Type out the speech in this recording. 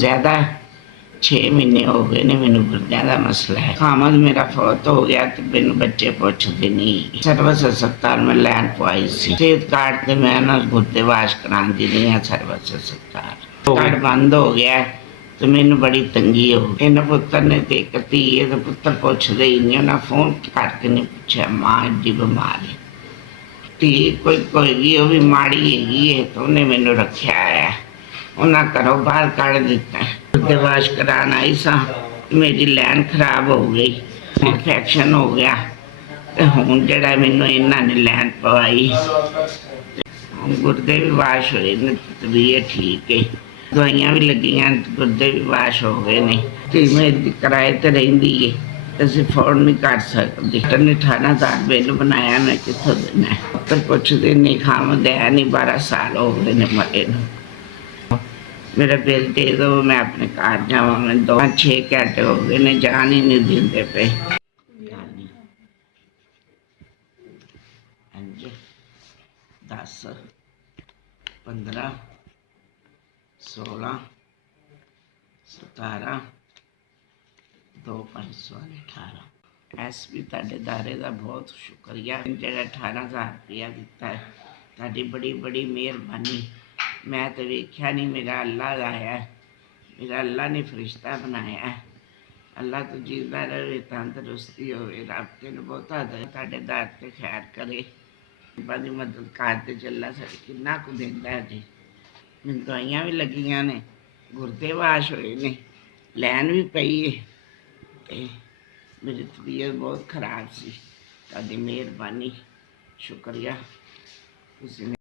ज़्यादा 6 महीने हो गए ने मैनू गुर्दियां दा मसला है। खामद मेरा फौत हो गया तो मैनू बच्चे पुछदे नहीं। सर्विस अस्पताल में लैन पवाई सी। सेहत कार्ड ते मैं ना गुर्दे वाश करांदी नहीं है सर्विस अस्पताल। कार्ड बंद हो गया तो मैनू बड़ी तंगी हो गई। इन्हें पुत्र ने तो एक धी है तो पुत्र पुछदे ही नहीं। उन्हें फोन करके नहीं पूछा मां एडी बीमार है। धी कोई कोई वो भी माड़ी है तो उन्हें मैनू रखा है। उन्हें घरों बाहर कढ़ दिता। गुर्दे वाश करान आई सा, मेरी लैन खराब हो गई, इन्फेक्शन हो गया तो हुण जिहड़ा मैनू इन्हां ने लैन पवाई, गुर्दे भी वाश होए ने, तबीयत ठीक है, दवाइयां भी लगियां, गुर्दे भी वाश हो गए ने। धी मेरी किराए ते रहिंदी है, ਅਸੀਂ ਅਫੋਰਡ नहीं कर सकते। ने 18,000 बिल बनाया, मैं कितों देना है। तो पुछते नहीं, खामद है नहीं, 12 साल हो गए ने मरे नूं। मेरा बिल दे दो, मैं अपने घर जावां। मैं 6 घंटे हो गए ने, जान ही नहीं देंदे पे। 10 15 16 17 2 518 एस भी तुहाडे दारे का बहुत शुक्रिया। जिहड़ा 18,000 रुपया दिता है, तुहाडी बड़ी बड़ी मेहरबानी। मैं तो वेख्या नहीं, मेरा अल्लाह लाया है, मेरा अल्लाह ने फरिश्ता बनाया है। अल्लाह तो जींदा रहे, तंदरुस्ती होवे, रब तेन बहुता दे, तुहाडे दर ते खैर करे। बड़ी मदद करते चला, किन्ना कु देंदा है जी। मैनूं दवाइयां भी लगियां ने, गुर्दे वाश होए ने, लैन भी पई है ते मेरी तबीयत बहुत खराब सी। तुहाडी मेहरबानी, शुक्रिया। तुसीं